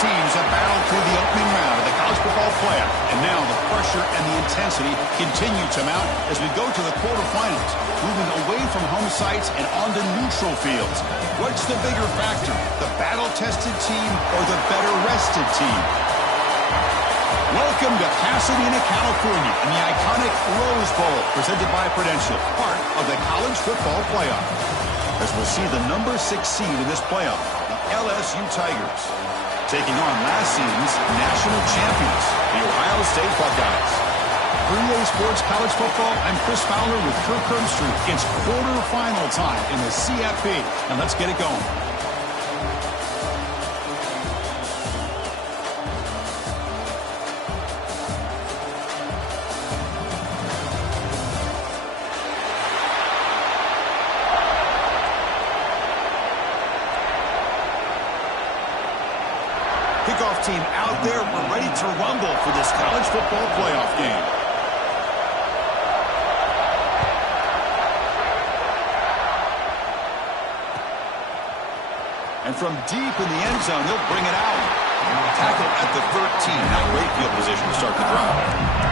teams have battled through the opening round of the college football playoff, and now the pressure and the intensity continue to mount as we go to the quarterfinals, moving away from home sites and onto neutral fields. What's the bigger factor, the battle-tested team or the better-rested team? Welcome to Pasadena, California, in the iconic Rose Bowl, presented by Prudential, part of the college football playoff. As we'll see the number 6 seed in this playoff, the LSU Tigers, taking on last season's national champions, the Ohio State Buckeyes. For EA Sports College Football, I'm Chris Fowler with Kirk Herbstreit. It's quarterfinal time in the CFP, and let's get it going. Kickoff team out there. We're ready to rumble for this college football playoff game. And from deep in the end zone, he'll bring it out. Tackle at the 13. Now great field position to start the drive.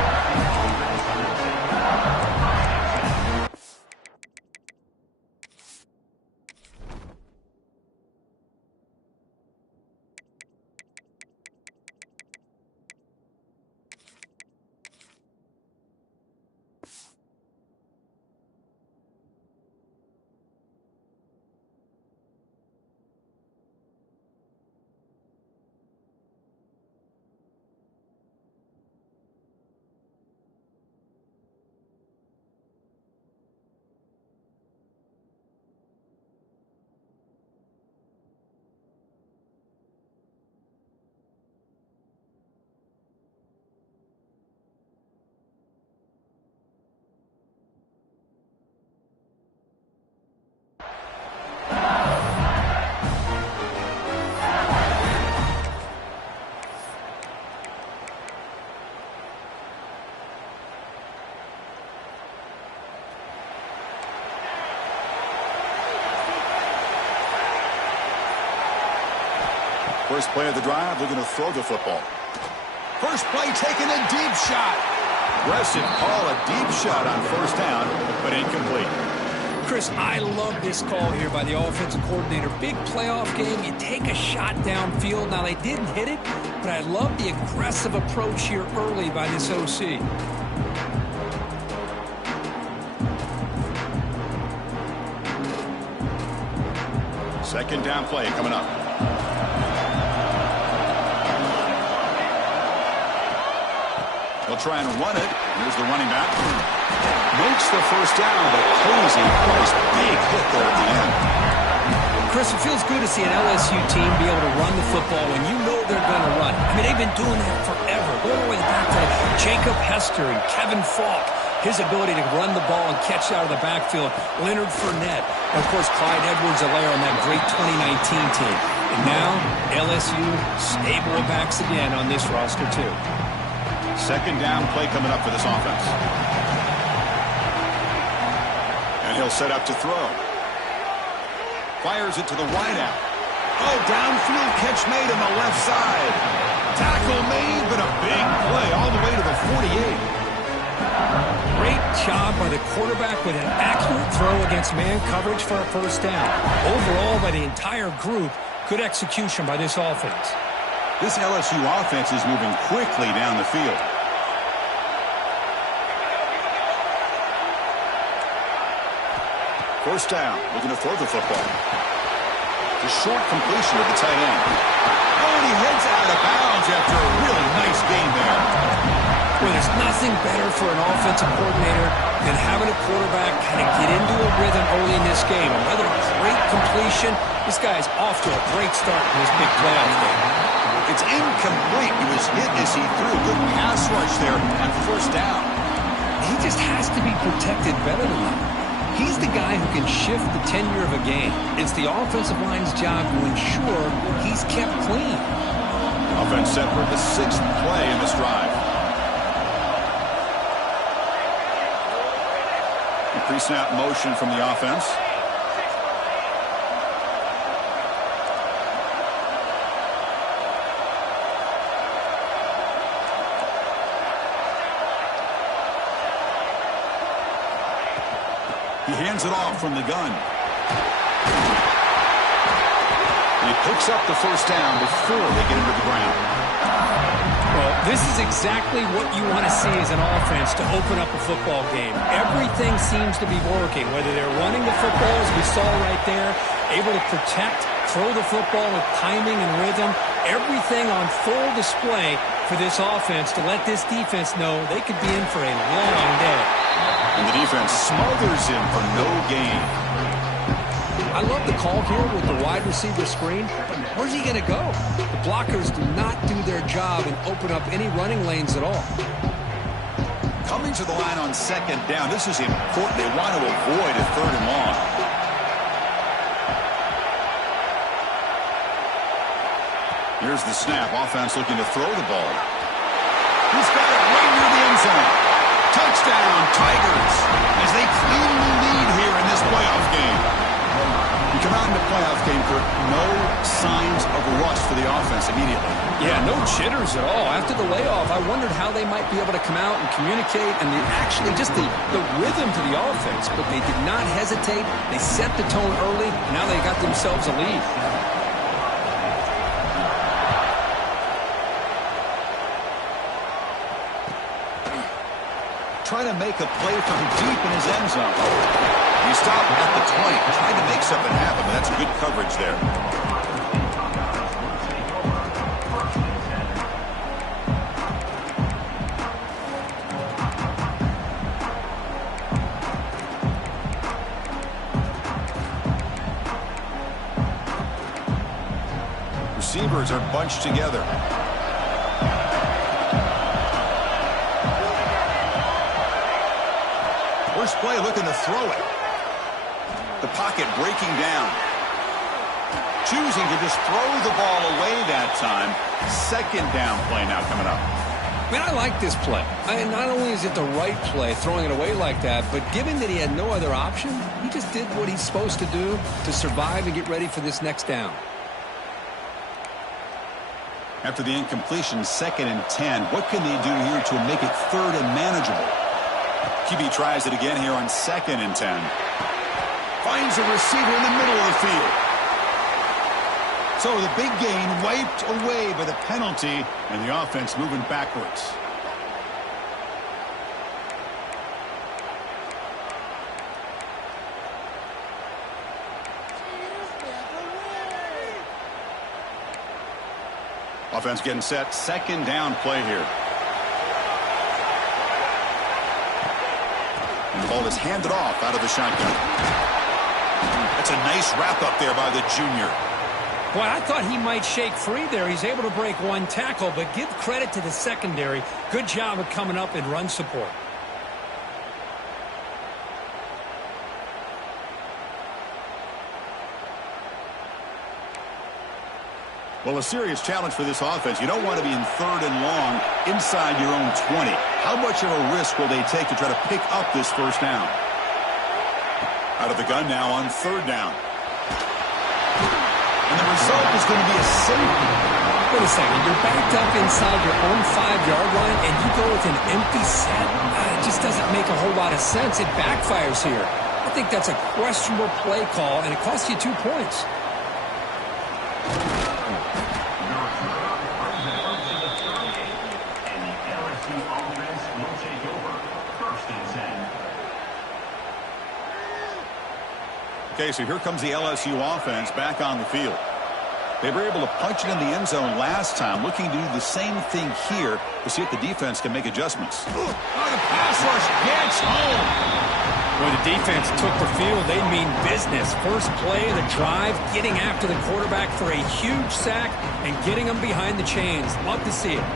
First play of the drive, they're going to throw the football. First play, taking a deep shot. Aggressive call, a deep shot on first down, but incomplete. Chris, I love this call here by the offensive coordinator. Big playoff game, you take a shot downfield. Now, they didn't hit it, but I love the aggressive approach here early by this OC. Second down play coming up. They'll try and run it. Here's the running back. Makes the first down, but crazy nice big hit there at the end. Chris, it feels good to see an LSU team be able to run the football when you know they're going to run. I mean, they've been doing that forever. Going all the way back to Jacob Hester and Kevin Falk. His ability to run the ball and catch out of the backfield. Leonard Fournette. And, of course, Clyde Edwards-Helaire on that great 2019 team. And now, LSU stable of backs again on this roster, too. Second down play coming up for this offense. And he'll set up to throw. Fires it to the wideout. Oh, downfield catch made on the left side. Tackle made, but a big play all the way to the 48. Great job by the quarterback with an accurate throw against man coverage for a first down. Overall, by the entire group, good execution by this offense. This LSU offense is moving quickly down the field. First down, looking to throw the football. The short completion of the tight end. Oh, and he heads out of bounds after a really nice gain there. Well, there's nothing better for an offensive coordinator than having a quarterback kind of get into a rhythm early in this game. Another great completion. This guy's off to a great start in this big playoff game. It's incomplete. He was hit as he threw a good pass rush there on first down. He just has to be protected better than that. He's the guy who can shift the tenure of a game. It's the offensive line's job to ensure he's kept clean. Offense set for the 6th play in this drive. Pre-snap motion from the offense. He hands it off from the gun. He picks up the first down before they get into the ground. Well, this is exactly what you want to see as an offense to open up a football game. Everything seems to be working, whether they're running the football, as we saw right there, able to protect, throw the football with timing and rhythm. Everything on full display for this offense to let this defense know they could be in for a long day. And the defense smothers him for no gain. I love the call here with the wide receiver screen, but where's he going to go? The blockers do not do their job and open up any running lanes at all. Coming to the line on second down, this is important. They want to avoid a third and long. Here's the snap. Offense looking to throw the ball. He's got it right near the end zone. Touchdown, Tigers, as they cleanly lead here in this playoff game. You come out in the playoff game, Kurt, no signs of rust for the offense immediately. Yeah, no jitters at all. After the layoff, I wondered how they might be able to come out and communicate and actually just the rhythm to the offense. But they did not hesitate. They set the tone early. Now they got themselves a lead. Trying to make a play from deep in his end zone. He stopped at the 20, trying to make something happen, but that's good coverage there. Receivers are bunched together. First play looking to throw it. The pocket breaking down. Choosing to just throw the ball away that time. Second down play now coming up. Man, I like this play. Not only is it the right play, throwing it away like that, but given that he had no other option, he just did what he's supposed to do to survive and get ready for this next down. After the incompletion, 2nd and 10. What can they do here to make it 3rd and manageable? QB tries it again here on 2nd and 10. Finds a receiver in the middle of the field. So the big gain wiped away by the penalty, and the offense moving backwards. Offense getting set. 2nd down play here. And the ball is handed off out of the shotgun. That's a nice wrap-up there by the junior. Boy, I thought he might shake free there. He's able to break one tackle, but give credit to the secondary. Good job of coming up in run support. Well, a serious challenge for this offense. You don't want to be in 3rd and long inside your own 20. How much of a risk will they take to try to pick up this first down? Out of the gun now on 3rd down. And the result is going to be a safety. Wait a second. You're backed up inside your own 5-yard line, and you go with an empty set? It just doesn't make a whole lot of sense. It backfires here. I think that's a questionable play call, and it costs you 2 points. Okay, so here comes the LSU offense back on the field. They were able to punch it in the end zone last time, looking to do the same thing here to see if the defense can make adjustments. Oh, the pass rush gets home. When the defense took the field, they mean business. First play of the drive, getting after the quarterback for a huge sack and getting him behind the chains. Love to see it.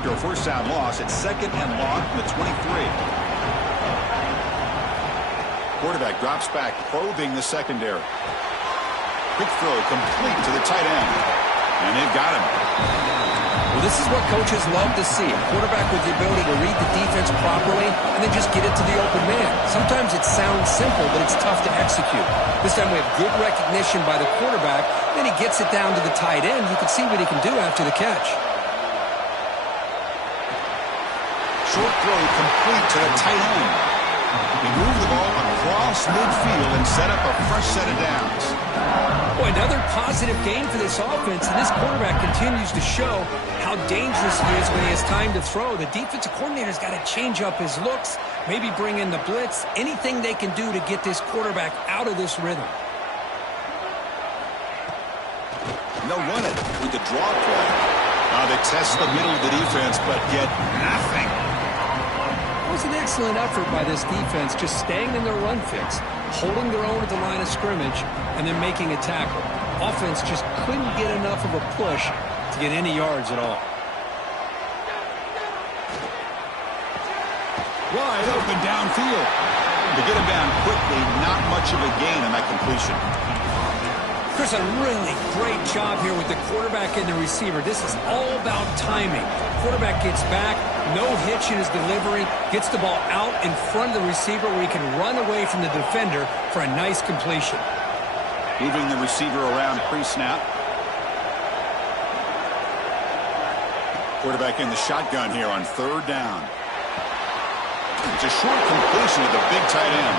After a first down loss, it's 2nd and long from the 23. Quarterback drops back, probing the secondary. Quick throw complete to the tight end. And they've got him. Well, this is what coaches love to see. A quarterback with the ability to read the defense properly and then just get it to the open man. Sometimes it sounds simple, but it's tough to execute. This time we have good recognition by the quarterback. Then he gets it down to the tight end. You can see what he can do after the catch. Short throw complete to the tight end. They move the ball across midfield and set up a fresh set of downs. Boy, another positive game for this offense, and this quarterback continues to show how dangerous he is when he has time to throw. The defensive coordinator's got to change up his looks, maybe bring in the blitz, anything they can do to get this quarterback out of this rhythm. They'll run it with the draw play. They test the middle of the defense, but get nothing. It was an excellent effort by this defense, just staying in their run fix, holding their own at the line of scrimmage, and then making a tackle. Offense just couldn't get enough of a push to get any yards at all. Wide open downfield. To get him down quickly, not much of a gain on that completion. Chris, a really great job here with the quarterback and the receiver. This is all about timing. Quarterback gets back, no hitch in his delivery, gets the ball out in front of the receiver where he can run away from the defender for a nice completion. Moving the receiver around pre-snap. Quarterback in the shotgun here on third down. It's a short completion to the big tight end.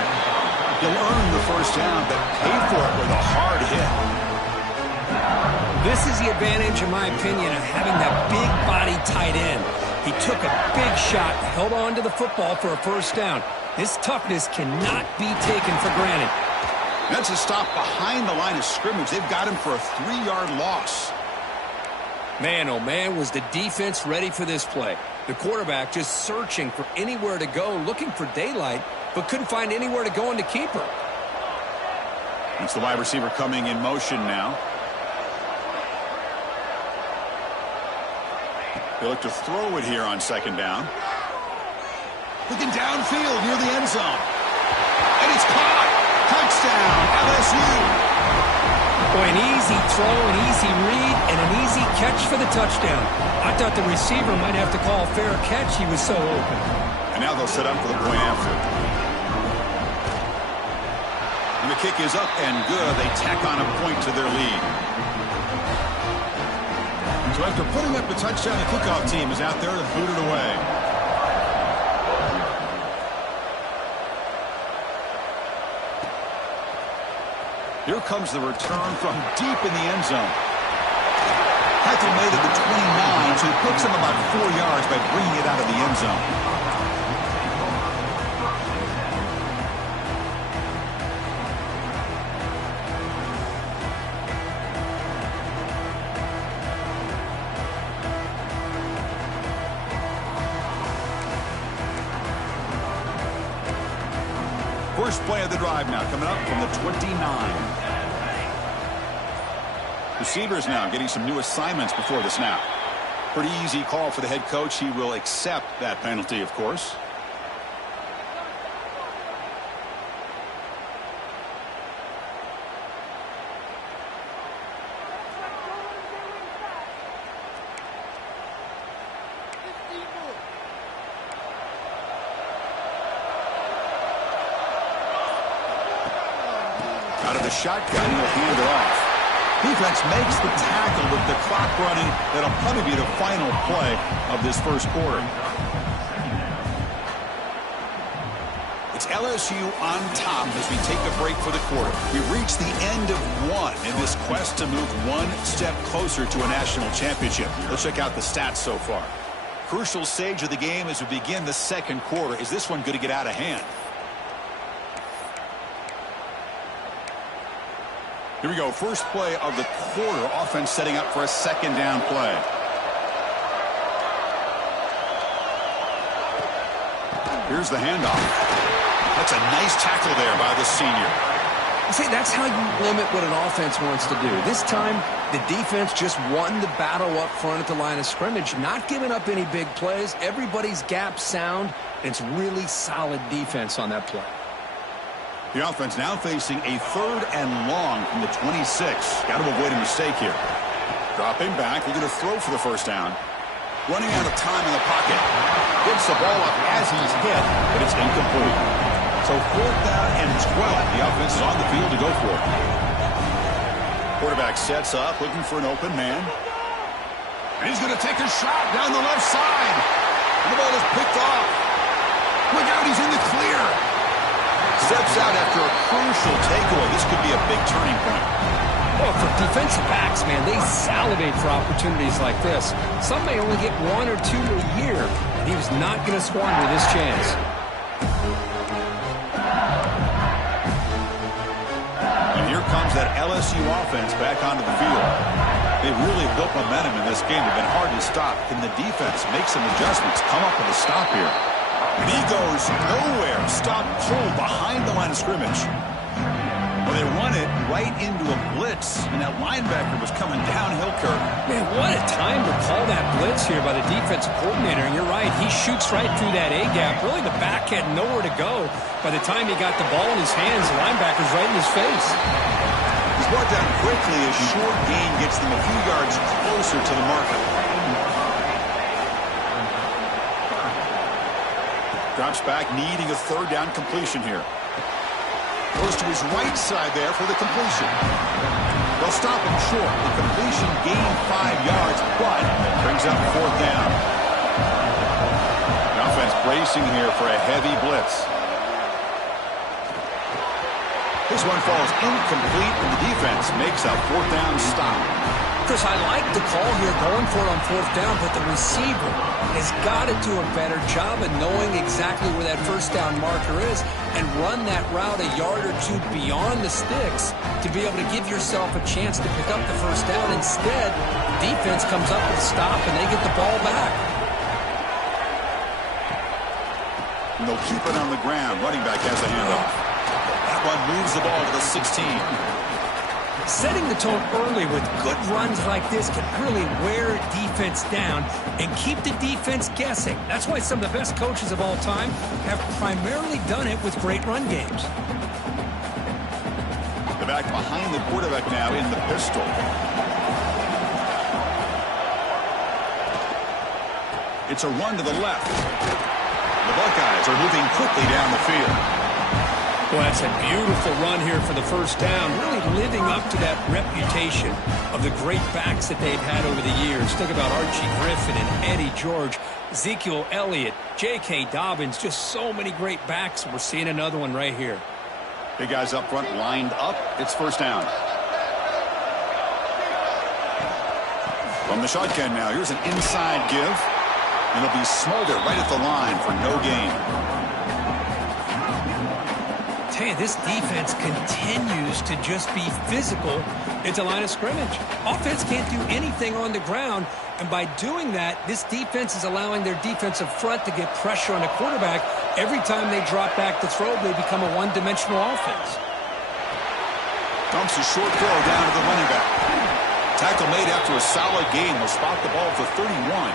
He'll earn the first down, but pay for it with a hard hit. This is the advantage, in my opinion, of having that big body tight end. He took a big shot, held on to the football for a first down. This toughness cannot be taken for granted. That's a stop behind the line of scrimmage. They've got him for a 3-yard loss. Man, oh man, was the defense ready for this play. The quarterback just searching for anywhere to go, looking for daylight, but couldn't find anywhere to go in the keeper. It's the wide receiver coming in motion now. They look to throw it here on second down. Looking downfield near the end zone. And it's caught. Touchdown, LSU. Boy, an easy throw, an easy read, and an easy catch for the touchdown. I thought the receiver might have to call a fair catch. He was so open. And now they'll set up for the point after. And the kick is up and good. They tack on a point to their lead. So after putting up the touchdown, the kickoff team is out there to boot it away. Here comes the return from deep in the end zone. Heupel made it to 29, so he picks him about 4 yards by bringing it out of the end zone. First play of the drive now coming up from the 29. Receivers now getting some new assignments before the snap. Pretty easy call for the head coach. He will accept that penalty, of course. Out of the shotgun, he'll hand it off. Defense makes the tackle with the clock running. That'll probably be the final play of this first quarter. It's LSU on top as we take a break for the quarter. We've reached the end of one in this quest to move one step closer to a national championship. Let's check out the stats so far. Crucial stage of the game as we begin the second quarter. Is this one going to get out of hand? Here we go. First play of the quarter. Offense setting up for a second down play. Here's the handoff. That's a nice tackle there by the senior. See, that's how you limit what an offense wants to do. This time, the defense just won the battle up front at the line of scrimmage, not giving up any big plays. Everybody's gap sound, and it's really solid defense on that play. The offense now facing a third and long from the 26. Got to avoid a mistake here. Dropping back. They're going to throw for the first down. Running out of time in the pocket. Gets the ball up as he's hit, but it's incomplete. So fourth down and 12. The offense is on the field to go for it. Quarterback sets up, looking for an open man. And he's going to take a shot down the left side. And the ball is picked off. Look out, he's in the clear. Steps out after a crucial takeaway. This could be a big turning point. Well, for defensive backs, man, they salivate for opportunities like this. Some may only get 1 or 2 a year, and he was not going to squander this chance. And here comes that LSU offense back onto the field. They've really built momentum in this game. They've been hard to stop. Can the defense make some adjustments, come up with a stop here? And he goes nowhere. Stop cold behind the line of scrimmage. Well, they run it right into a blitz, and that linebacker was coming downhill, Kirk. Man, what a time to call that blitz here by the defensive coordinator. And you're right, he shoots right through that A-gap. Really, the back had nowhere to go. By the time he got the ball in his hands, the linebacker's right in his face. He's brought down quickly. A short gain gets them a few yards closer to the marker. Drops back, needing a third down completion here. Goes to his right side there for the completion. They'll stop him short. The completion gained 5 yards, but brings up fourth down. The offense bracing here for a heavy blitz. This one falls incomplete, and the defense makes a fourth down stop. Chris, I like the call here going for it on fourth down, but the receiver has got to do a better job of knowing exactly where that first down marker is and run that route a yard or 2 beyond the sticks to be able to give yourself a chance to pick up the first down. Instead, the defense comes up with a stop and they get the ball back. And they'll keep it on the ground. Running back has a handoff. That one moves the ball to the 16. Setting the tone early with good runs like this can really wear a defense down and keep the defense guessing. That's why some of the best coaches of all time have primarily done it with great run games. The back behind the quarterback now in the pistol. It's a run to the left. The Buckeyes are moving quickly down the field. Well, that's a beautiful run here for the first down, really living up to that reputation of the great backs that they've had over the years. Think about Archie Griffin and Eddie George, Ezekiel Elliott, J.K. Dobbins, just so many great backs. We're seeing another one right here. Big guys up front lined up. It's first down. From the shotgun now, here's an inside give. And it'll be Smolder right at the line for no gain. Tell you, this defense continues to just be physical at the line of scrimmage. Offense can't do anything on the ground, and by doing that, this defense is allowing their defensive front to get pressure on the quarterback. Every time they drop back to throw, they become a one-dimensional offense. Dumps a short throw down to the running back. Tackle made after a solid gain. Will spot the ball for 31.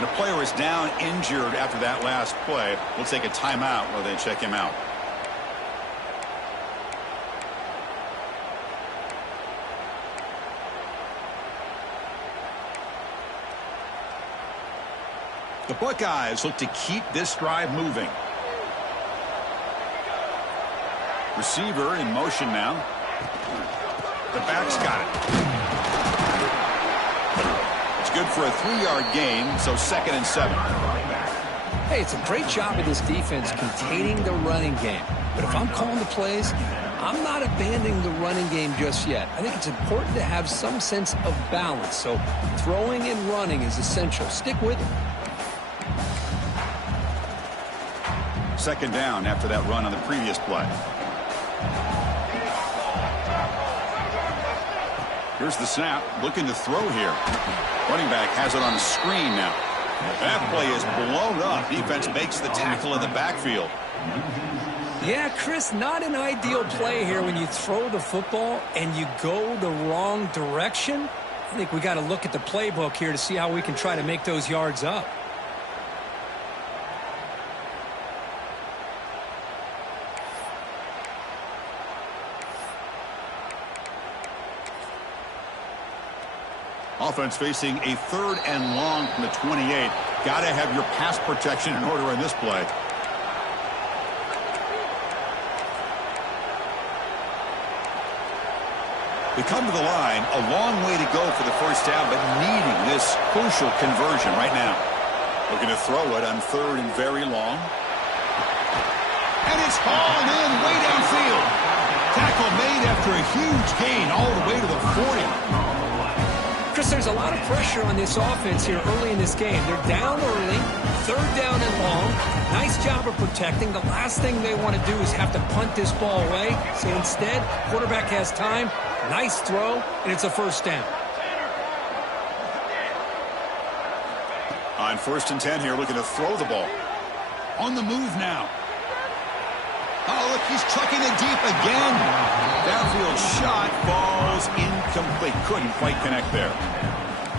And a player is down injured after that last play. We'll take a timeout while they check him out. The Buckeyes look to keep this drive moving. Receiver in motion now. The back's got it. It's good for a 3-yard gain, so 2nd and 7. Hey, it's a great job of this defense containing the running game. But if I'm calling the plays, I'm not abandoning the running game just yet. I think it's important to have some sense of balance. So throwing and running is essential. Stick with it. 2nd down after that run on the previous play. Here's the snap, looking to throw here. Running back has it on the screen now. That play is blown up. Defense makes the tackle in the backfield. Yeah, Chris, not an ideal play here when you throw the football and you go the wrong direction. I think we got to look at the playbook here to see how we can try to make those yards up. Offense facing a 3rd and long from the 28. Got to have your pass protection in order in this play. They come to the line, a long way to go for the first down, but needing this crucial conversion right now. Looking to throw it on 3rd and very long. And it's hauling in way downfield. Tackle made after a huge gain all the way to the 40. Chris, there's a lot of pressure on this offense here early in this game. They're down early, third down and long. Nice job of protecting. The last thing they want to do is have to punt this ball away. So instead, quarterback has time, nice throw, and it's a first down. On 1st and 10 here, looking to throw the ball. On the move now. Oh, look, he's chucking it deep again. Downfield shot falls incomplete. Couldn't quite connect there.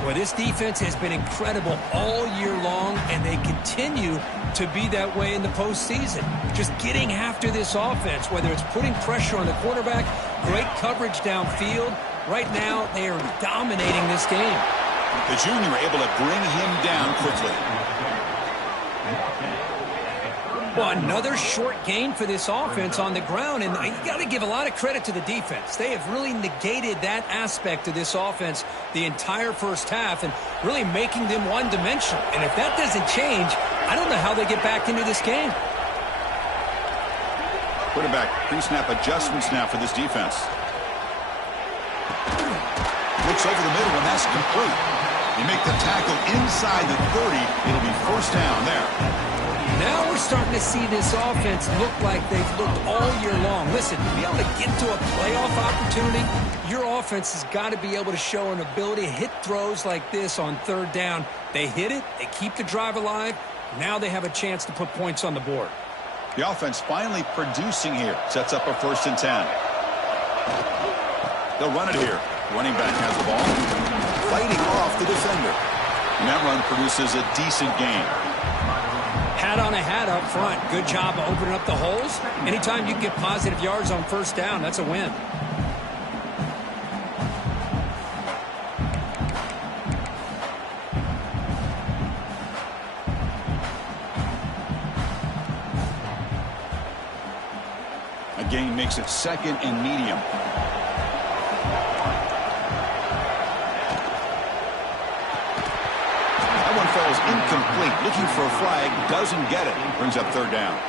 Well, this defense has been incredible all year long, and they continue to be that way in the postseason. Just getting after this offense, whether it's putting pressure on the quarterback, great coverage downfield. Right now, they are dominating this game. The junior able to bring him down quickly. Well, another short gain for this offense on the ground, and you got to give a lot of credit to the defense. They have really negated that aspect of this offense the entire first half and really making them one-dimensional. And if that doesn't change, I don't know how they get back into this game. Quarterback pre-snap adjustments now for this defense. Looks over the middle, and that's complete. They make the tackle inside the 30. It'll be first down there. Now we're starting to see this offense look like they've looked all year long. Listen, to be able to get to a playoff opportunity, your offense has got to be able to show an ability to hit throws like this on third down. They hit it, they keep the drive alive. Now they have a chance to put points on the board. The offense finally producing here. Sets up a 1st and 10. They'll run it here. Running back has the ball. Fighting off the defender. And that run produces a decent gain. Hat on a hat up front. Good job of opening up the holes. Anytime you can get positive yards on first down, that's a win. A gain makes it 2nd and medium. Falls incomplete. Looking for a flag. Doesn't get it. Brings up 3rd down.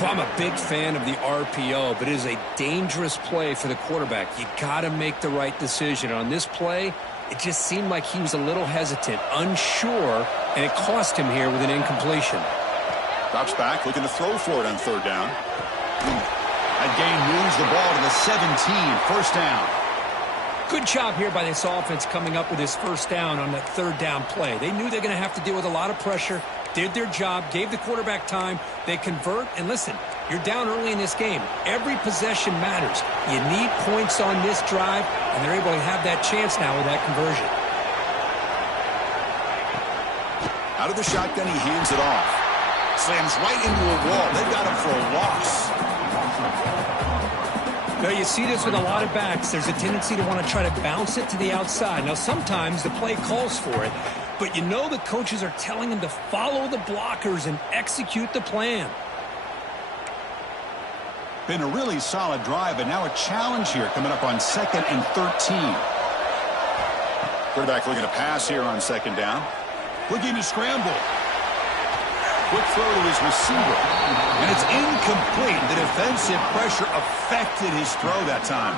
Well, I'm a big fan of the RPO, but it is a dangerous play for the quarterback. You got to make the right decision. On this play, it just seemed like he was a little hesitant, unsure, and it cost him here with an incompletion. Drops back, looking to throw for it on 3rd down. That gain moves the ball to the 17. First down. Good job here by this offense coming up with this first down on that 3rd down play. They knew they're going to have to deal with a lot of pressure, did their job, gave the quarterback time. They convert, and listen, you're down early in this game. Every possession matters. You need points on this drive, and they're able to have that chance now with that conversion. Out of the shotgun, he hands it off. Slams right into a wall. They've got him for a loss. Now, you see this with a lot of backs. There's a tendency to want to try to bounce it to the outside. Now, sometimes the play calls for it, but you know the coaches are telling them to follow the blockers and execute the plan. Been a really solid drive, but now a challenge here coming up on 2nd and 13. Quarterback looking to pass here on 2nd down. Looking to scramble. Quick throw to his receiver. And it's incomplete. The defensive pressure affected his throw that time.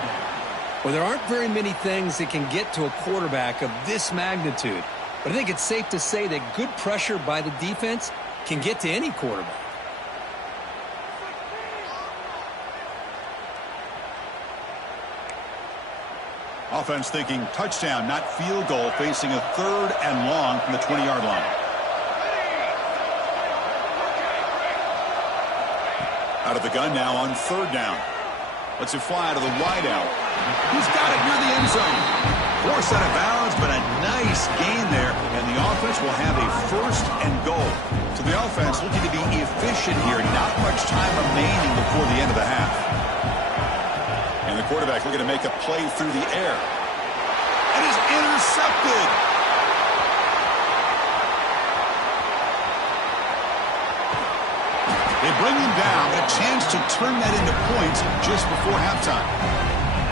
Well, there aren't very many things that can get to a quarterback of this magnitude. But I think it's safe to say that good pressure by the defense can get to any quarterback. Offense thinking touchdown, not field goal, facing a 3rd and long from the 20-yard line. Out of the gun now on 3rd down. Lets it fly to the wideout. He's got it near the end zone. Forced out of bounds, but a nice gain there, and the offense will have a 1st and goal. So the offense looking to be efficient here. Not much time remaining before the end of the half. And the quarterback looking to make a play through the air. And is intercepted. They bring him down, a chance to turn that into points just before halftime.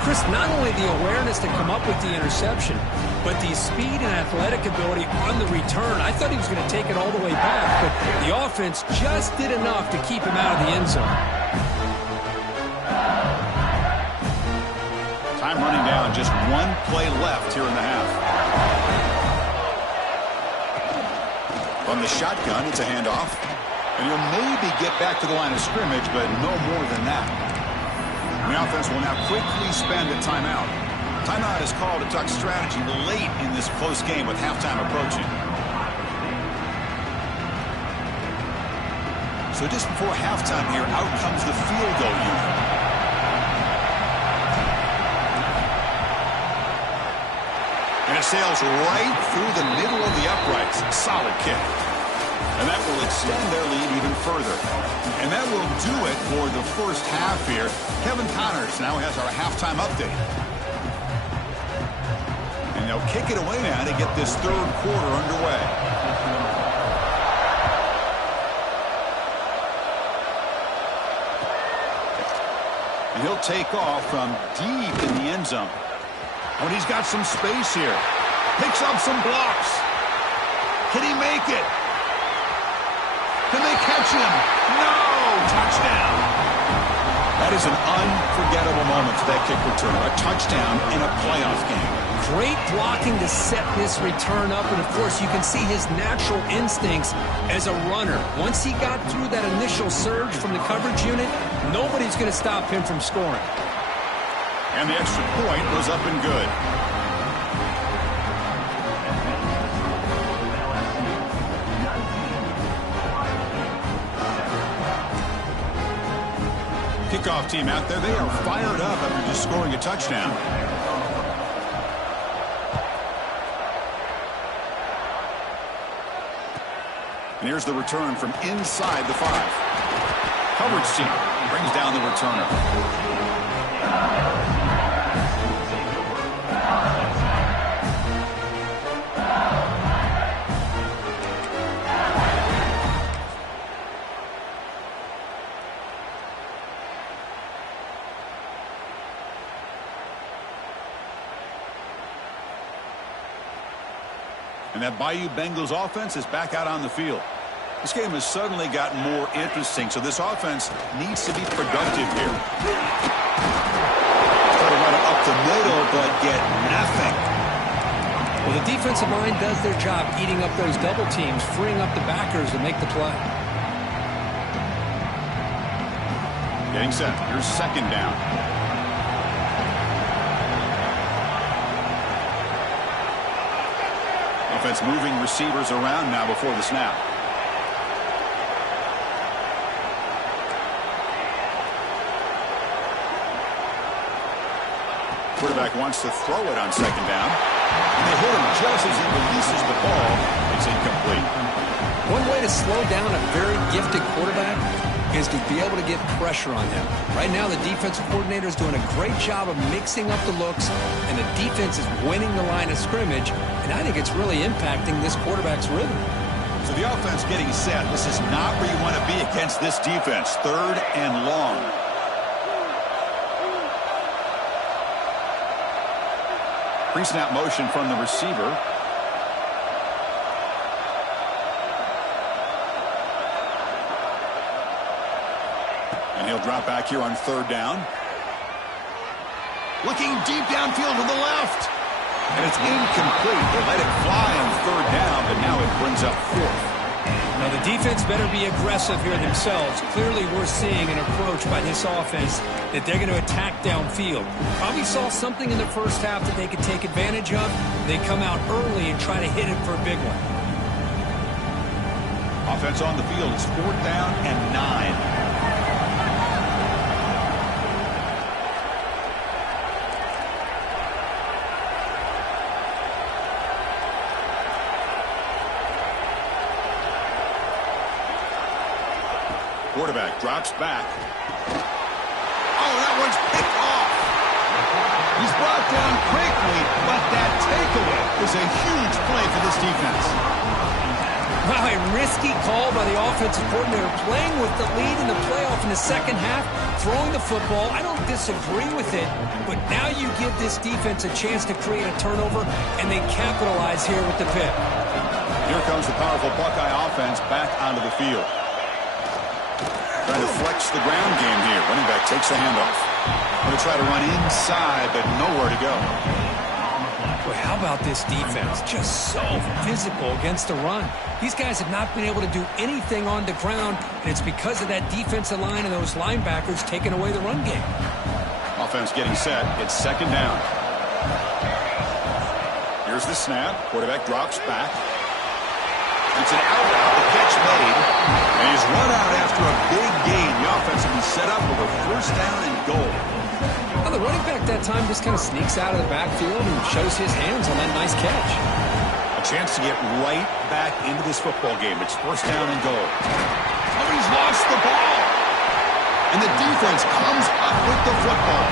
Chris, not only the awareness to come up with the interception, but the speed and athletic ability on the return. I thought he was going to take it all the way back, but the offense just did enough to keep him out of the end zone. Time running down, just one play left here in the half. From the shotgun, it's a handoff. And he'll maybe get back to the line of scrimmage, but no more than that. And the offense will now quickly spend a timeout. Timeout is called to talk strategy late in this close game with halftime approaching. So just before halftime here, out comes the field goal unit. And it sails right through the middle of the uprights. Solid kick. And that will extend their lead even further. And that will do it for the first half here. Kevin Connors now has our halftime update. And they'll kick it away now to get this third quarter underway. And he'll take off from deep in the end zone. Oh, and he's got some space here. Picks up some blocks. Can he make it? Can they catch him? No! Touchdown! That is an unforgettable moment for that kick return. A touchdown in a playoff game. Great blocking to set this return up, and of course you can see his natural instincts as a runner. Once he got through that initial surge from the coverage unit, nobody's going to stop him from scoring. And the extra point was up and good. Kickoff team out there, they are fired up after just scoring a touchdown. And here's the return from inside the 5. Coverage team brings down the returner. And that Bayou Bengals offense is back out on the field. This game has suddenly gotten more interesting, so this offense needs to be productive here. Try to run it up the middle, but get nothing. Well, the defensive line does their job eating up those double teams, freeing up the backers to make the play. Getting set. Here's second down. Offense moving receivers around now before the snap. Quarterback wants to throw it on second down. And they hit him just as he releases the ball. It's incomplete. One way to slow down a very gifted quarterback is to be able to get pressure on him. Right now, the defensive coordinator is doing a great job of mixing up the looks, and the defense is winning the line of scrimmage, and I think it's really impacting this quarterback's rhythm. So the offense getting set. This is not where you want to be against this defense. Third and long. Pre-snap motion from the receiver. And he'll drop back here on third down. Looking deep downfield to the left. And it's incomplete. They let it fly on third down, but now it brings up fourth. Now, the defense better be aggressive here themselves. Clearly, we're seeing an approach by this offense that they're going to attack downfield. Probably saw something in the first half that they could take advantage of. They come out early and try to hit it for a big one. Offense on the field. It's fourth down and 9. Quarterback drops back. Oh, that one's picked off. He's brought down quickly, but that takeaway is a huge play for this defense. Wow, a risky call by the offensive coordinator, playing with the lead in the playoff in the second half, throwing the football. I don't disagree with it, but now you give this defense a chance to create a turnover, and they capitalize here with the pick. Here comes the powerful Buckeye offense back onto the field. Trying to flex the ground game here. Running back takes the handoff. Going to try to run inside, but nowhere to go. Boy, how about this defense? Just so physical against the run. These guys have not been able to do anything on the ground, and it's because of that defensive line and those linebackers taking away the run game. Offense getting set. It's second down. Here's the snap. Quarterback drops back. It's an out route. The catch made. And he's run out after a big gain. The offense will be set up with a first down and goal. Well, the running back that time just kind of sneaks out of the backfield and shows his hands on that nice catch. A chance to get right back into this football game. It's first down and goal. Oh, he's lost the ball. And the defense comes up with the football.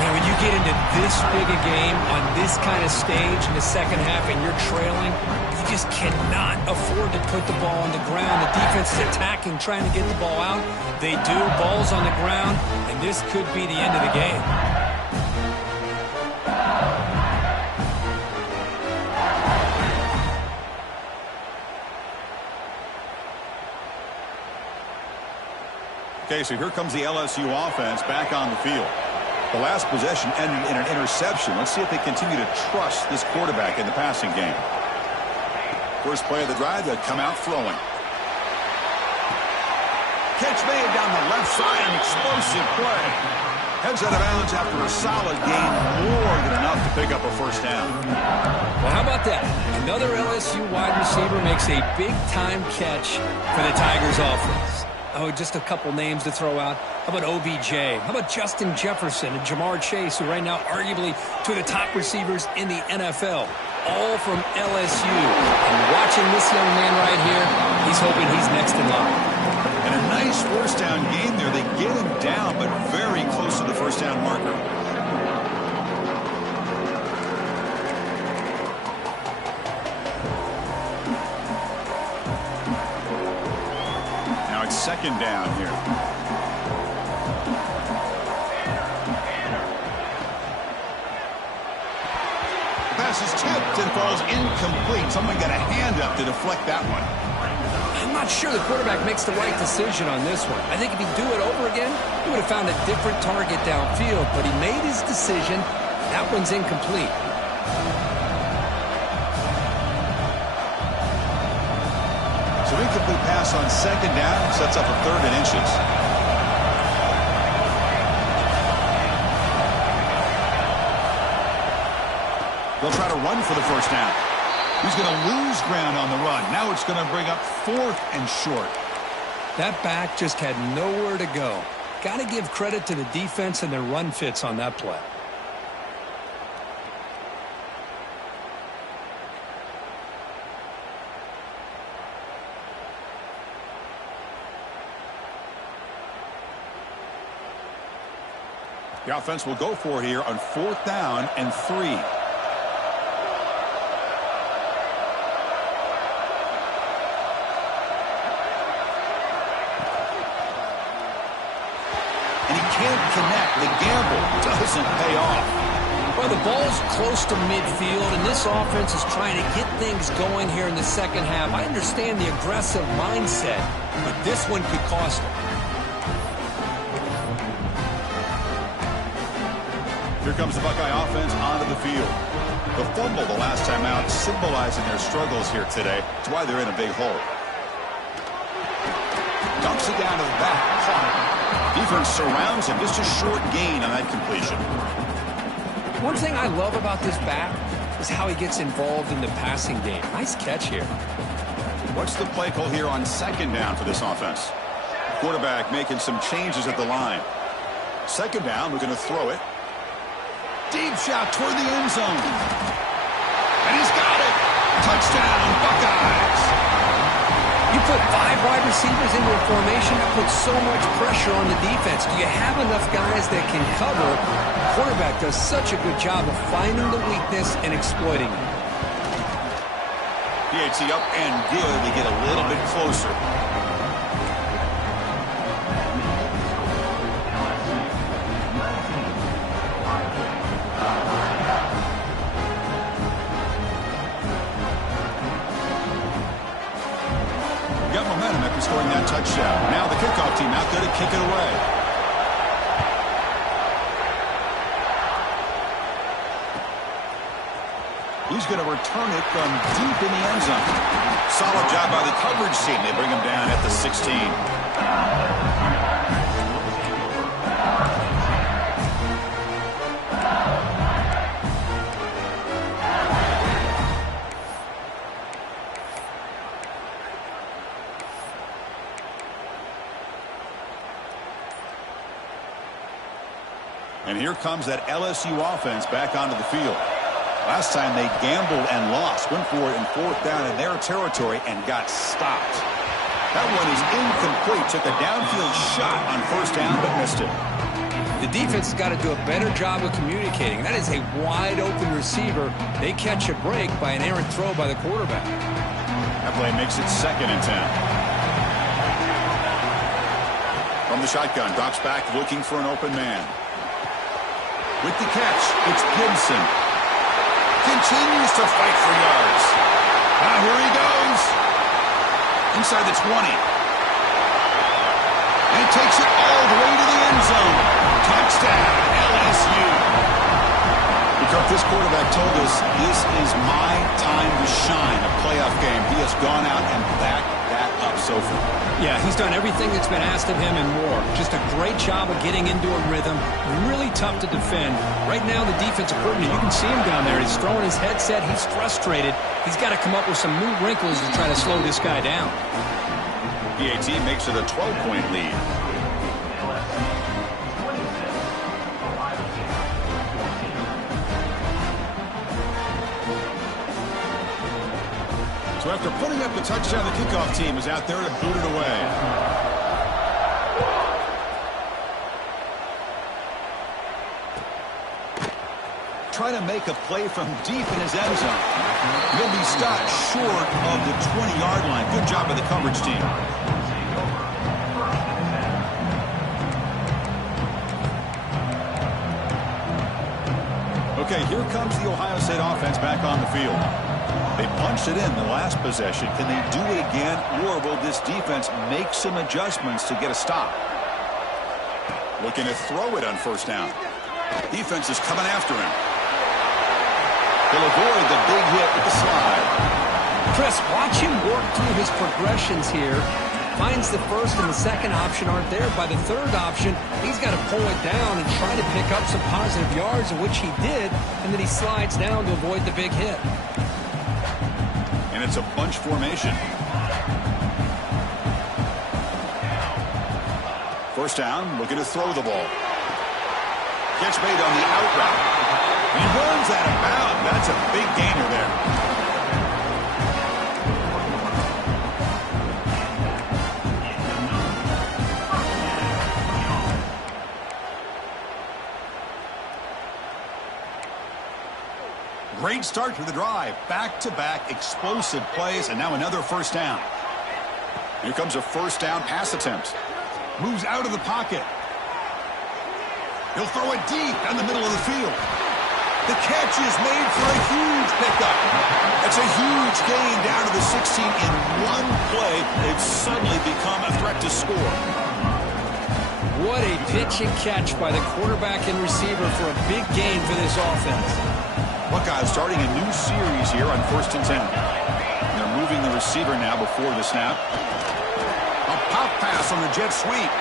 Man, when you get into this big a game on this kind of stage in the second half and you're trailing, you just cannot afford to put the ball on the ground. The defense is attacking, trying to get the ball out. They do. Ball's on the ground, and this could be the end of the game. Okay, so here comes the LSU offense back on the field. The last possession ended in an interception. Let's see if they continue to trust this quarterback in the passing game. First play of the drive, they'll come out throwing. Catch made down the left side, an explosive play. Heads out of bounds after a solid gain, more than enough to pick up a first down. Well, how about that? Another LSU wide receiver makes a big-time catch for the Tigers offense. Oh, just a couple names to throw out. How about OBJ? How about Justin Jefferson and Jamar Chase, who right now arguably two of the top receivers in the NFL, all from LSU. And watching this young man right here, he's hoping he's next in line. And a nice first down game there. They get him down, but very close to the first down marker. Now it's second down here. Pass is tipped and falls incomplete. Someone got a hand up to deflect that one. I'm not sure the quarterback makes the right decision on this one. I think if he'd do it over again, he would have found a different target downfield, but he made his decision. That one's incomplete. So incomplete pass on second down sets up a third and inches. They'll try to run for the first down. He's going to lose ground on the run. Now it's going to bring up fourth and short. That back just had nowhere to go. Got to give credit to the defense and their run fits on that play. The offense will go for it here on fourth down and 3. Connect. The gamble doesn't pay off. Well, the ball's close to midfield, and this offense is trying to get things going here in the second half. I understand the aggressive mindset, but this one could cost them. Here comes the Buckeye offense onto the field. The fumble the last time out, symbolizing their struggles here today. That's why they're in a big hole. Dumps it down to the back. Defense surrounds him. Just a short gain on that completion. One thing I love about this back is how he gets involved in the passing game. Nice catch here. What's the play call here on second down for this offense? Quarterback making some changes at the line. Second down, we're going to throw it. Deep shot toward the end zone. And he's got it. Touchdown, Buckeyes. You put 5 wide receivers into a formation, that puts so much pressure on the defense. Do you have enough guys that can cover? The quarterback does such a good job of finding the weakness and exploiting it. PAT up and good to get a little bit closer. Got momentum after scoring that touchdown. Now the kickoff team out there to kick it away. He's going to return it from deep in the end zone. Solid job by the coverage team. They bring him down at the 16. And here comes that LSU offense back onto the field. Last time they gambled and lost. Went for it in 4th down in their territory and got stopped. That one is incomplete. Took a downfield shot on 1st down but missed it. The defense has got to do a better job of communicating. That is a wide open receiver. They catch a break by an errant throw by the quarterback. That play makes it 2nd and 10. From the shotgun, drops back looking for an open man. With the catch, it's Gibson. Continues to fight for yards. Now here he goes. Inside the 20. And he takes it all the way to the end zone. Touchdown, LSU. Because this quarterback told us this is my time to shine. A playoff game. He has gone out and backed that up so far. Yeah, he's done everything that's been asked of him and more. Just a great job of getting into a rhythm. Really tough to defend. Right now, the defensive coordinator, you can see him down there. He's throwing his headset. He's frustrated. He's got to come up with some new wrinkles to try to slow this guy down. PAT makes it a 12-point lead. So after putting up the touchdown, the kickoff team is out there to boot it away. Trying to make a play from deep in his end zone. He'll be stopped short of the 20-yard line. Good job by the coverage team. Okay, here comes the Ohio State offense back on the field. They punched it in the last possession. Can they do it again, or will this defense make some adjustments to get a stop? Looking to throw it on 1st down. Defense is coming after him. He'll avoid the big hit with the slide. Chris, watch him work through his progressions here. Finds the 1st and the 2nd option aren't there. By the 3rd option, he's got to pull it down and try to pick up some positive yards, of which he did, and then he slides down to avoid the big hit. And it's a bunch formation. 1st down, looking to throw the ball. Catch made on the out route. He runs out of bounds. That's a big gainer there. Great start to the drive. Back-to-back explosive plays, and now another 1st down. Here comes a 1st down pass attempt. Moves out of the pocket. He'll throw it deep down the middle of the field. The catch is made for a huge pickup. It's a huge gain down to the 16 in one play. They've suddenly become a threat to score. What a pitch and catch by the quarterback and receiver for a big gain for this offense. Buckeyes starting a new series here on 1st and 10. They're moving the receiver now before the snap. A pop pass on the jet sweep.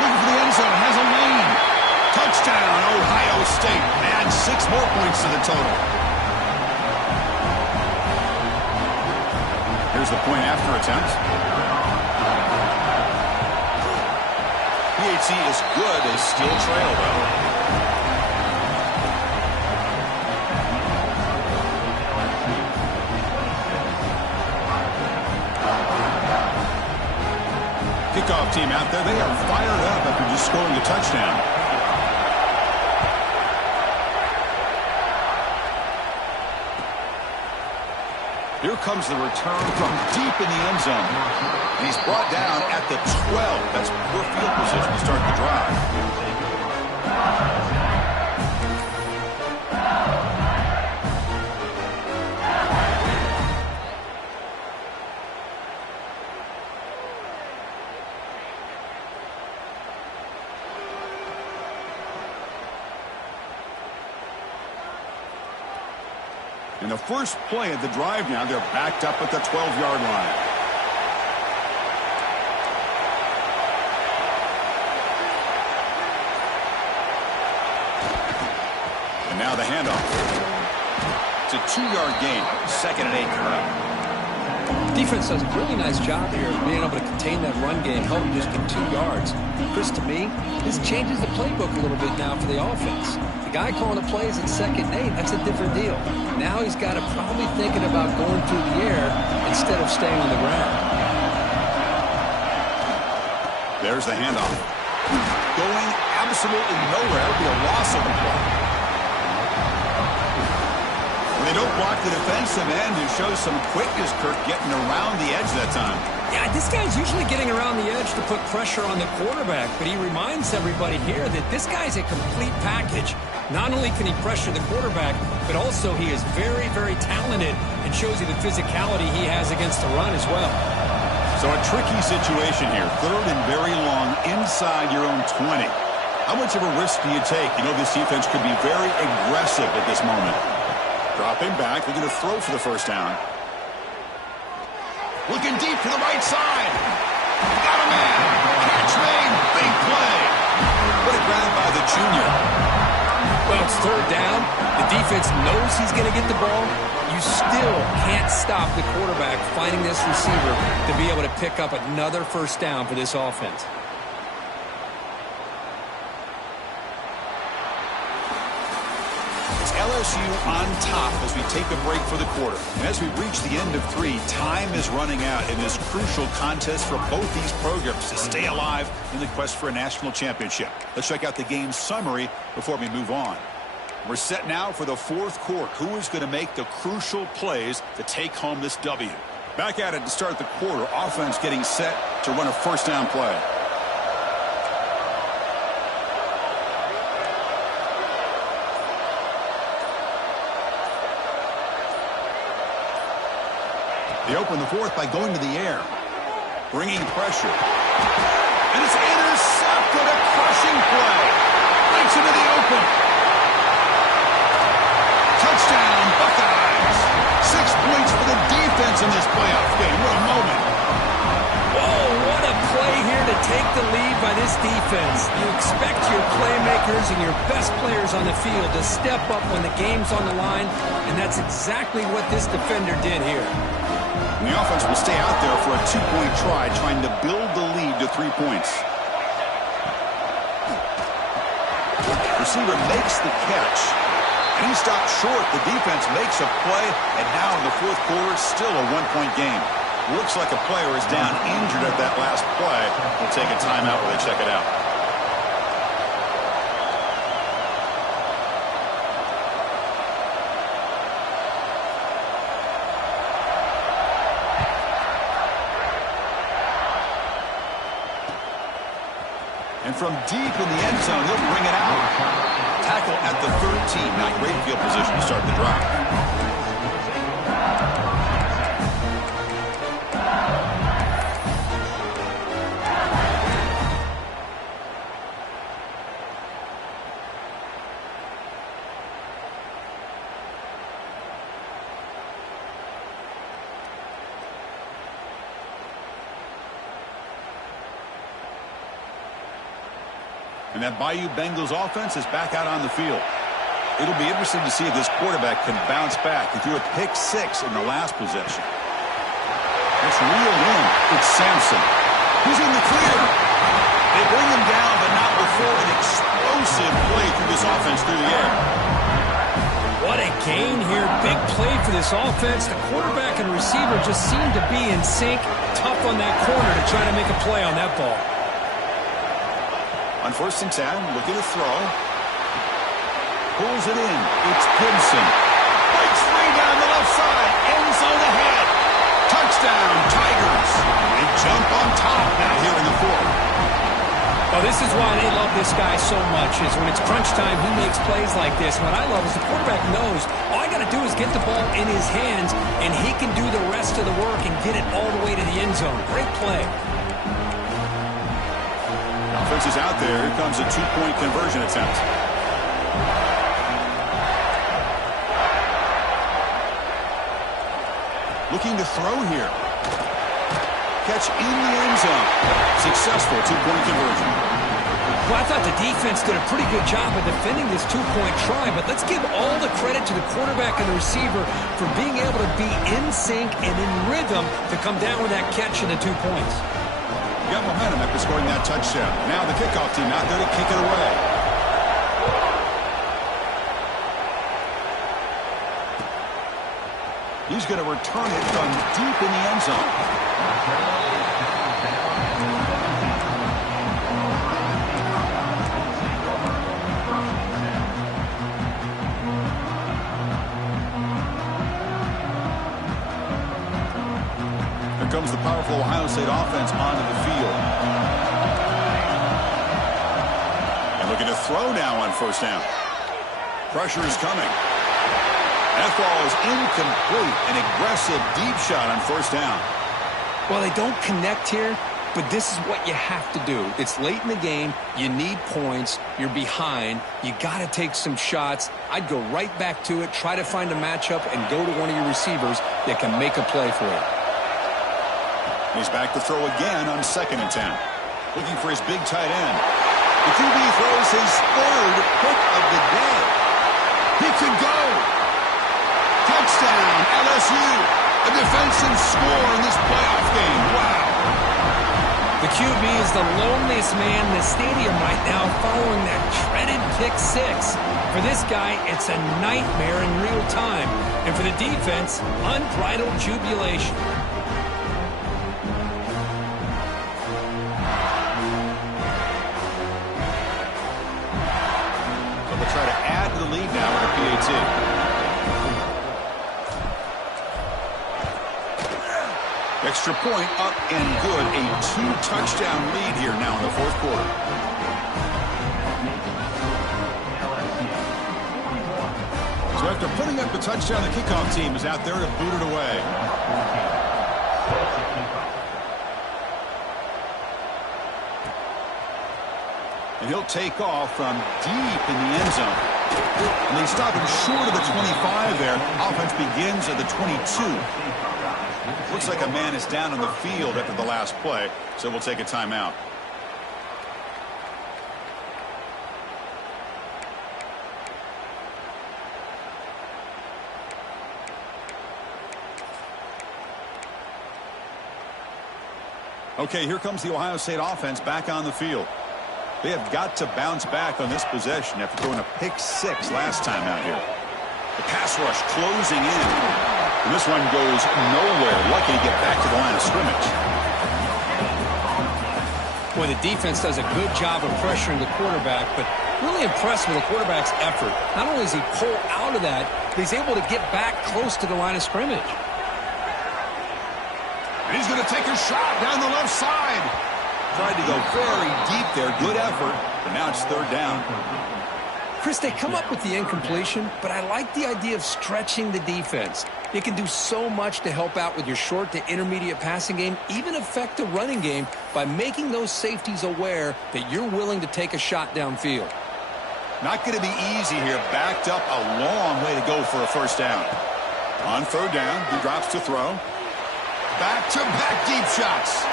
Looking for the end zone. Has a lane. Touchdown, Ohio State. Add 6 more points to the total. Here's the point after attempt. PAT is good. They still trail, though. Kickoff team out there. They are fired up after just scoring a touchdown. Here comes the return from deep in the end zone. And he's brought down at the 12. That's poor field position to start the drive. In the first play of the drive now, they're backed up at the 12-yard line. And now the handoff. It's a 2-yard gain. 2nd and 8 coming up. Defense does a really nice job here of being able to contain that run game, help them just get 2 yards. Chris, to me, this changes the playbook a little bit now for the offense. The guy calling the plays at 2nd and 8, that's a different deal. Now he's got to probably thinking about going through the air instead of staying on the ground. There's the handoff. Going absolutely nowhere. It'll be a loss of the play. They don't block the defensive end, who shows some quickness, Kirk, getting around the edge that time. Yeah, this guy's usually getting around the edge to put pressure on the quarterback, but he reminds everybody here that this guy's a complete package. Not only can he pressure the quarterback, but also he is very, very talented and shows you the physicality he has against the run as well. So a tricky situation here. 3rd and very long inside your own 20. How much of a risk do you take? You know this defense could be very aggressive at this moment. Dropping back, they're going to throw for the first down. Looking deep to the right side. Got a man. Catch made. Big play. What a grab by the junior. Well, it's 3rd down. The defense knows he's going to get the ball. You still can't stop the quarterback finding this receiver to be able to pick up another first down for this offense. LSU on top as we take a break for the quarter. And as we reach the end of 3, time is running out in this crucial contest for both these programs to stay alive in the quest for a national championship. Let's check out the game summary before we move on. We're set now for the 4th quarter. Who is going to make the crucial plays to take home this W? Back at it to start the quarter. Offense getting set to run a first down play. They open the 4th by going to the air. Bringing pressure. And it's intercepted. A crushing play. Breaks into the open. Touchdown, Buckeyes. 6 points for the defense in this playoff game. What a moment. Whoa, what a play here to take the lead by this defense. You expect your playmakers and your best players on the field to step up when the game's on the line, and that's exactly what this defender did here. And the offense will stay out there for a 2-point try, trying to build the lead to 3 points. Receiver makes the catch. And he stopped short. The defense makes a play, and now in the 4th quarter, still a 1-point game. Looks like a player is down injured at that last play. We'll take a timeout while they check it out. And from deep in the end zone, he'll bring it out. Tackle at the 13. Not great field position to start the drive. And that Bayou Bengals offense is back out on the field. It'll be interesting to see if this quarterback can bounce back. He threw a pick 6 in the last possession. It's reeled in. It's Sampson. He's in the clear. They bring him down, but not before an explosive play through this offense through the air. What a gain here. Big play for this offense. The quarterback and receiver just seem to be in sync. Tough on that corner to try to make a play on that ball. On 1st and 10, looking to throw. Pulls it in. It's Gibson. Breaks free down the left side. End zone ahead. Touchdown, Tigers. They jump on top now here in the fourth. Oh, this is why they love this guy so much, is when it's crunch time, he makes plays like this. What I love is the quarterback knows all I got to do is get the ball in his hands, and he can do the rest of the work and get it all the way to the end zone. Great play. The offense is out there. Here comes a two-point conversion attempt. Looking to throw here. Catch in the end zone. Successful two-point conversion. Well, I thought the defense did a pretty good job of defending this two-point try, but let's give all the credit to the quarterback and the receiver for being able to be in sync and in rhythm to come down with that catch and the 2 points. You got momentum after scoring that touchdown. Now the kickoff team out there to kick it away. He's going to return it from deep in the end zone. Here comes the powerful Ohio State offense onto the field. And looking to throw now on first down. Pressure is coming. That ball is incomplete. An aggressive deep shot on first down. Well, they don't connect here, but this is what you have to do. It's late in the game. You need points. You're behind. You got to take some shots. I'd go right back to it, try to find a matchup, and go to one of your receivers that can make a play for you. He's back to throw again on 2nd and 10. Looking for his big tight end. The QB throws his third pick of the day. He could go. Touchdown, LSU. A defensive score in this playoff game. Wow. The QB is the loneliest man in the stadium right now following that dreaded pick 6. For this guy, it's a nightmare in real time. And for the defense, unbridled jubilation. So they'll try to add to the lead now with a PAT. Extra point up and good. A 2-touchdown lead here now in the fourth quarter. So after putting up the touchdown, the kickoff team is out there to boot it away. And he'll take off from deep in the end zone. And they stop him short of the 25 there. Offense begins at the 22. Looks like a man is down on the field after the last play, so we'll take a timeout. Okay, here comes the Ohio State offense back on the field. They have got to bounce back on this possession after throwing a pick 6 last time out here. The pass rush closing in. And this one goes nowhere. Lucky to get back to the line of scrimmage. Boy, the defense does a good job of pressuring the quarterback, but really impressed with the quarterback's effort. Not only does he pull out of that, but he's able to get back close to the line of scrimmage. And he's going to take a shot down the left side. Tried to go very deep there. Good effort, but now it's 3rd down. Chris, they come up with the incompletion, but I like the idea of stretching the defense. It can do so much to help out with your short to intermediate passing game, even affect the running game by making those safeties aware that you're willing to take a shot downfield. Not going to be easy here. Backed up a long way to go for a first down. On 3rd down, he drops to throw. Back-to-back deep shots.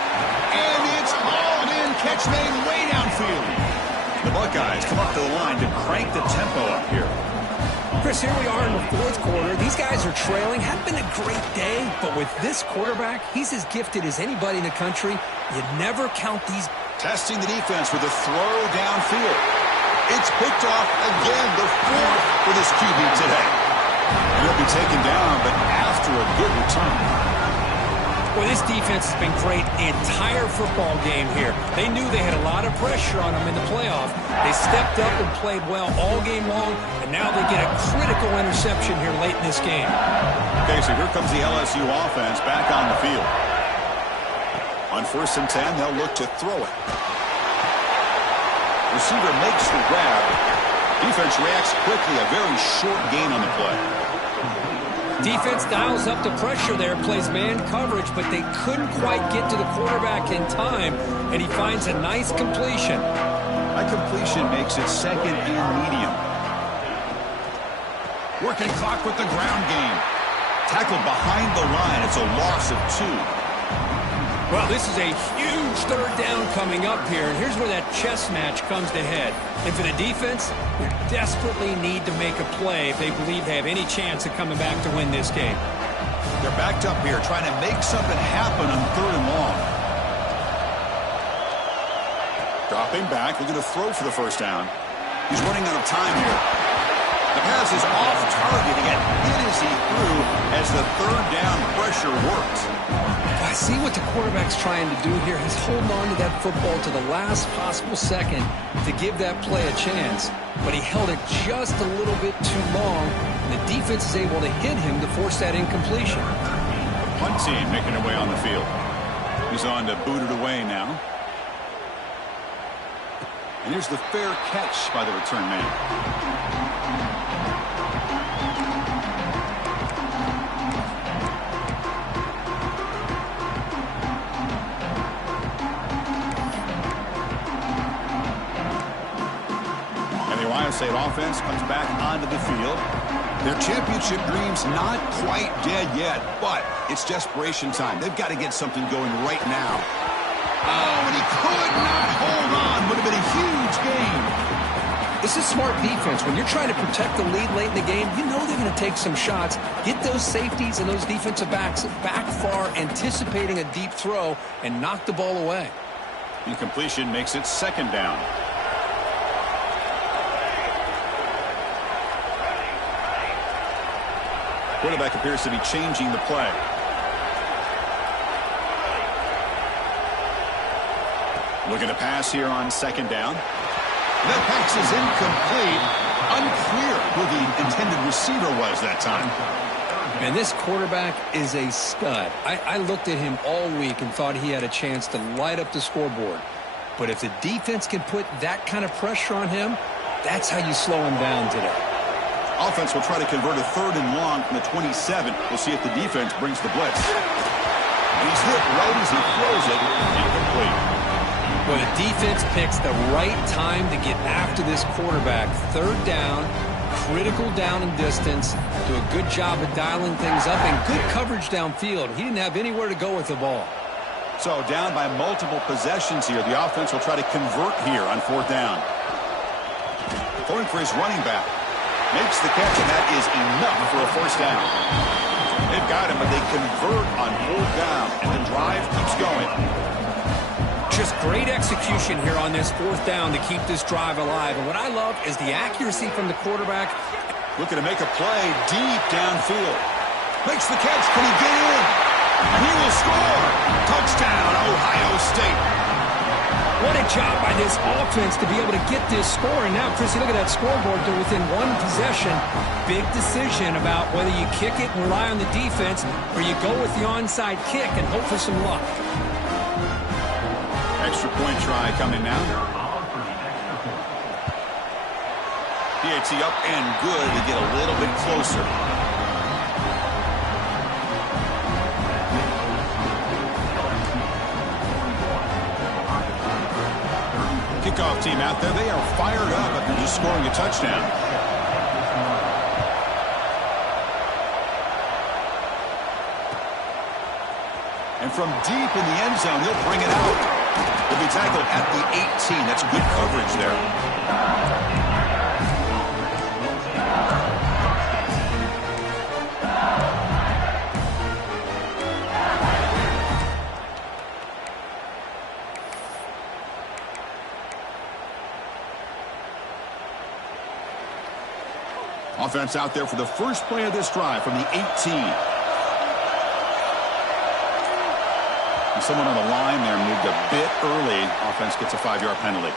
And it's hauled in. Catch made way downfield. The Buckeyes come up to the line to crank the tempo up here. Chris, here we are in the 4th quarter. These guys are trailing. Hadn't been a great day, but with this quarterback, he's as gifted as anybody in the country. You never count these. Testing the defense with a throw downfield. It's picked off again, the 4th for this QB today. And he'll be taken down, but after a good return. Well, this defense has been great the entire football game here. They knew they had a lot of pressure on them in the playoff. They stepped up and played well all game long, and now they get a critical interception here late in this game. Okay, so here comes the LSU offense back on the field. On 1st and 10, they'll look to throw it. Receiver makes the grab. Defense reacts quickly. A very short gain on the play. Defense dials up the pressure there, plays man coverage, but they couldn't quite get to the quarterback in time, and he finds a nice completion. That completion makes it 2nd and medium. Working clock with the ground game. Tackled behind the line. It's a loss of 2. Well, this is a huge 3rd down coming up here, and here's where that chess match comes to head. And for the defense, they desperately need to make a play if they believe they have any chance of coming back to win this game. They're backed up here, trying to make something happen on 3rd and long. Dropping back, looking to throw for the 1st down. He's running out of time here. The pass is off target. He got hit as he threw as the 3rd down pressure worked. I see what the quarterback's trying to do here. He's holding on to that football to the last possible second to give that play a chance. But he held it just a little bit too long. And the defense is able to hit him to force that incompletion. The punt team making their way on the field. He's on to boot it away now. And here's the fair catch by the return man. State offense comes back onto the field. Their championship dream's not quite dead yet, but it's desperation time. They've got to get something going right now. Oh, and he could not hold on. Would have been a huge game. This is smart defense. When you're trying to protect the lead late in the game, you know they're going to take some shots, get those safeties and those defensive backs back far, anticipating a deep throw, and knock the ball away. Incompletion makes it 2nd down. Quarterback appears to be changing the play. Looking to pass here on 2nd down. That pass is incomplete. Unclear who the intended receiver was that time. And this quarterback is a stud. I looked at him all week and thought he had a chance to light up the scoreboard. But if the defense can put that kind of pressure on him, that's how you slow him down today. Offense will try to convert a 3rd and long from the 27. We'll see if the defense brings the blitz. And he's hit right as he throws it. Incomplete. Well, the defense picks the right time to get after this quarterback. 3rd down, critical down and distance. Do a good job of dialing things up and good coverage downfield. He didn't have anywhere to go with the ball. So down by multiple possessions here. The offense will try to convert here on 4th down. Throwing for his running back. Makes the catch, and that is enough for a 1st down. They've got him, but they convert on 4th down, and the drive keeps going. Just great execution here on this 4th down to keep this drive alive. And what I love is the accuracy from the quarterback. Looking to make a play deep downfield. Makes the catch. Can he get in? And he will score. Touchdown, Ohio State. What a job by this offense to be able to get this score. And now, Chrissy, look at that scoreboard. They're within 1 possession. Big decision about whether you kick it and rely on the defense or you go with the onside kick and hope for some luck. Extra point try coming now. PAT up and good to get a little bit closer. Kickoff team out there. They are fired up after just scoring a touchdown. And from deep in the end zone, they'll bring it out. They'll be tackled at the 18. That's good coverage there. Offense out there for the first play of this drive from the 18. someone on the line there moved a bit early. Offense gets a 5-yard penalty.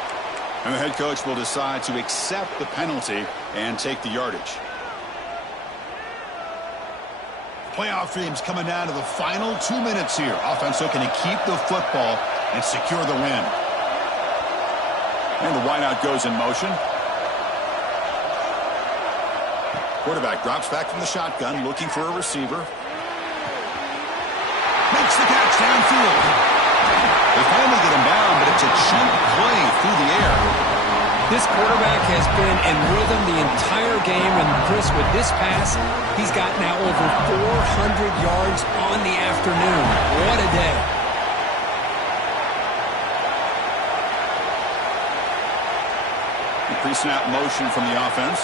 And the head coach will decide to accept the penalty and take the yardage. Playoff teams coming down to the final 2 minutes here. Offense looking to keep the football and secure the win. And the wideout goes in motion. Quarterback drops back from the shotgun, looking for a receiver. Makes the catch downfield. They finally get him down, but it's a cheap play through the air. This quarterback has been in rhythm the entire game, and Chris, with this pass, he's got now over 400 yards on the afternoon. What a day. The pre-snap motion from the offense.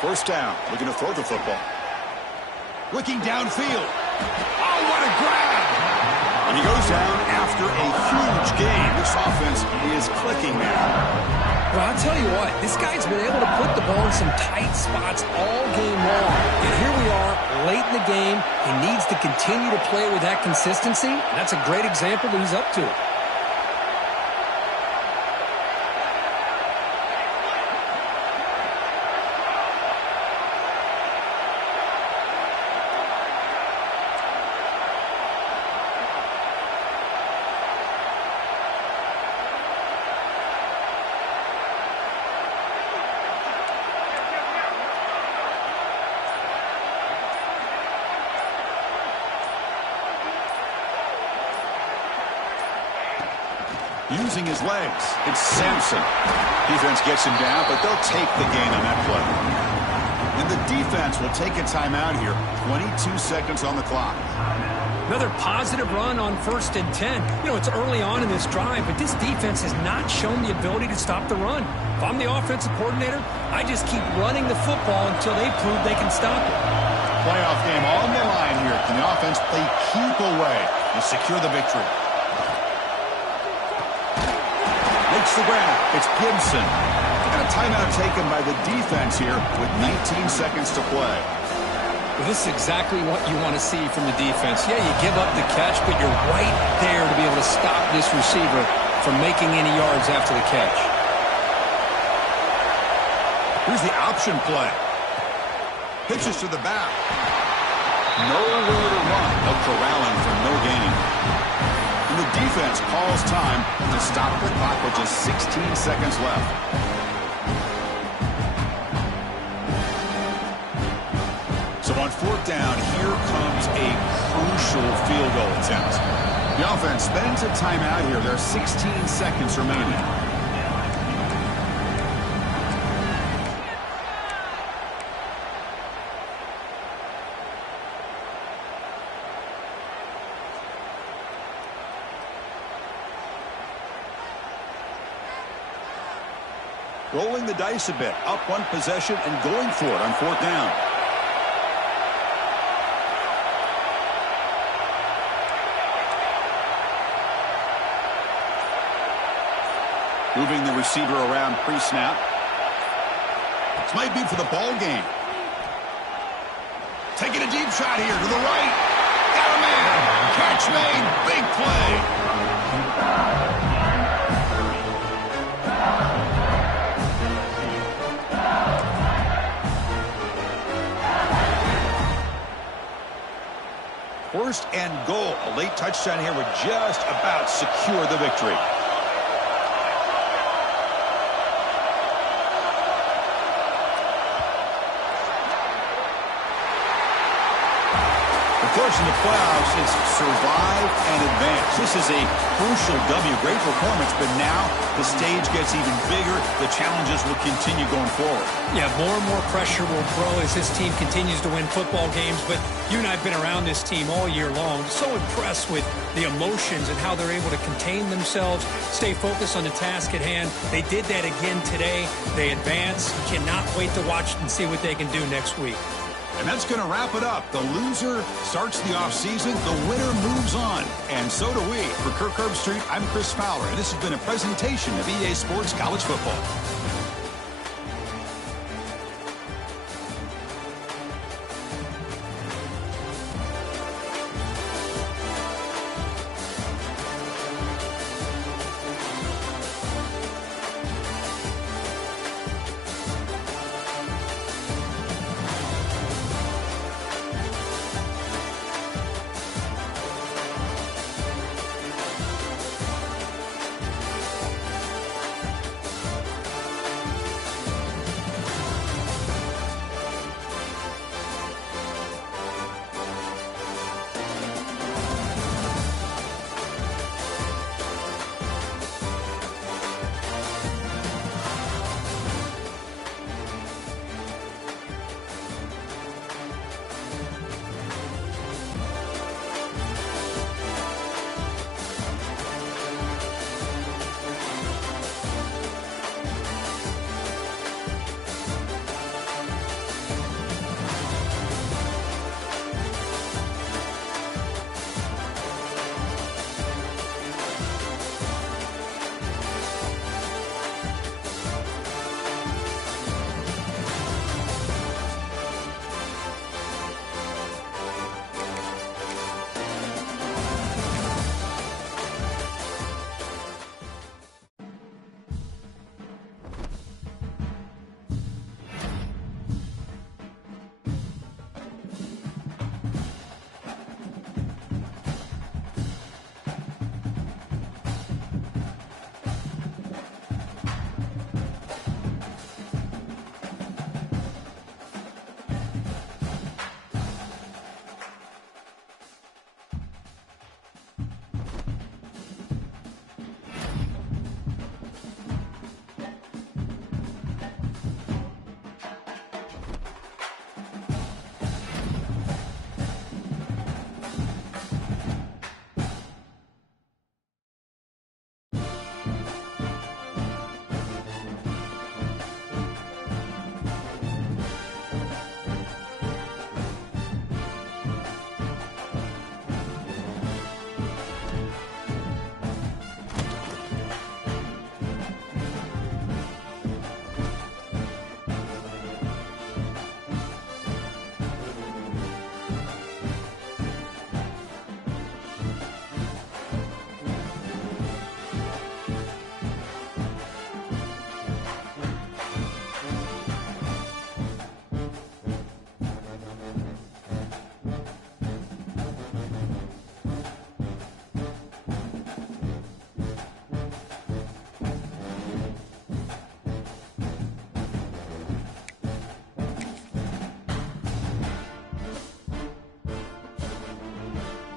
First down, looking to throw the football. Looking downfield. Oh, what a grab! And he goes down after a huge gain. This offense is clicking now. Well, I'll tell you what, this guy's been able to put the ball in some tight spots all game long. And here we are, late in the game. He needs to continue to play with that consistency. That's a great example that he's up to it. Using his legs, it's Sampson. Defense gets him down, but they'll take the gain on that play. And the defense will take a timeout here. 22 seconds on the clock. Another positive run on 1st and 10. You know, it's early on in this drive, but this defense has not shown the ability to stop the run. If I'm the offensive coordinator, I just keep running the football until they prove they can stop it. Playoff game on the line here. Can the offense play keep away and secure the victory? Makes the grab. It's Gibson. And a timeout taken by the defense here with 19 seconds to play. Well, this is exactly what you want to see from the defense. Yeah, you give up the catch, but you're right there to be able to stop this receiver from making any yards after the catch. Here's the option play. Pitches to the back. Nowhere to run. They'll corral him for no gain. And the defense calls time to stop the clock with just 16 seconds left. So on 4th down, here comes a crucial field goal attempt. The offense spends a timeout here. There are 16 seconds remaining. Rolling the dice a bit, up one possession and going for it on 4th down. Moving the receiver around pre-snap. This might be for the ball game. Taking a deep shot here to the right. Got a man. Catch made. Big play. First and goal. A late touchdown here would just about secure the victory. The Of course, in the playoffs, it's survive and advance. This is a crucial W. Great performance, but now the stage gets even bigger. The challenges will continue going forward. Yeah, more and more pressure will grow as this team continues to win football games. But you and I have been around this team all year long. So impressed with the emotions and how they're able to contain themselves, stay focused on the task at hand. They did that again today. They advance. Cannot wait to watch and see what they can do next week. And that's going to wrap it up. The loser starts the offseason. The winner moves on. And so do we. For Kirk Herbstreit, I'm Chris Fowler. And this has been a presentation of EA Sports College Football.